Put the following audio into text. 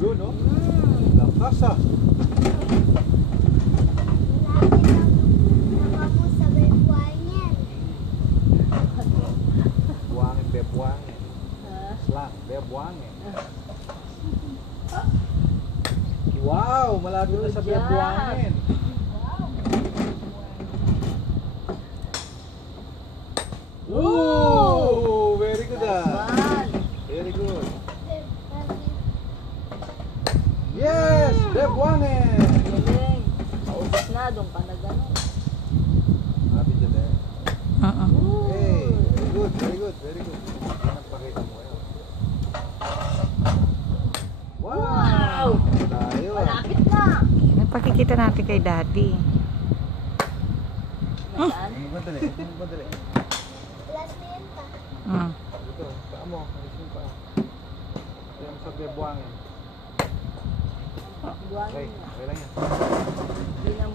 Yun, no? Lakas ah. Buangin, beb, buangin. Slang, beb, buangin. Wow, malapit na sa beb, buangin. Ooh, very good ah. Very good. Yes, beb, buangin. Galing. Naubos na, doon ka na gano'n. Happy dyan eh. Ooh. Hey, very good, very good, very good. Yan ang pakita mo ngayon. Wow! Tayo. Malapit na. Pakikita natin kay Daddy. Nasaan? Magmadali, magmadali. Ito, paa mo, alis mo pa. Yan sa beb, buangin. Buwan Okay, na. okay lang yan. Hindi na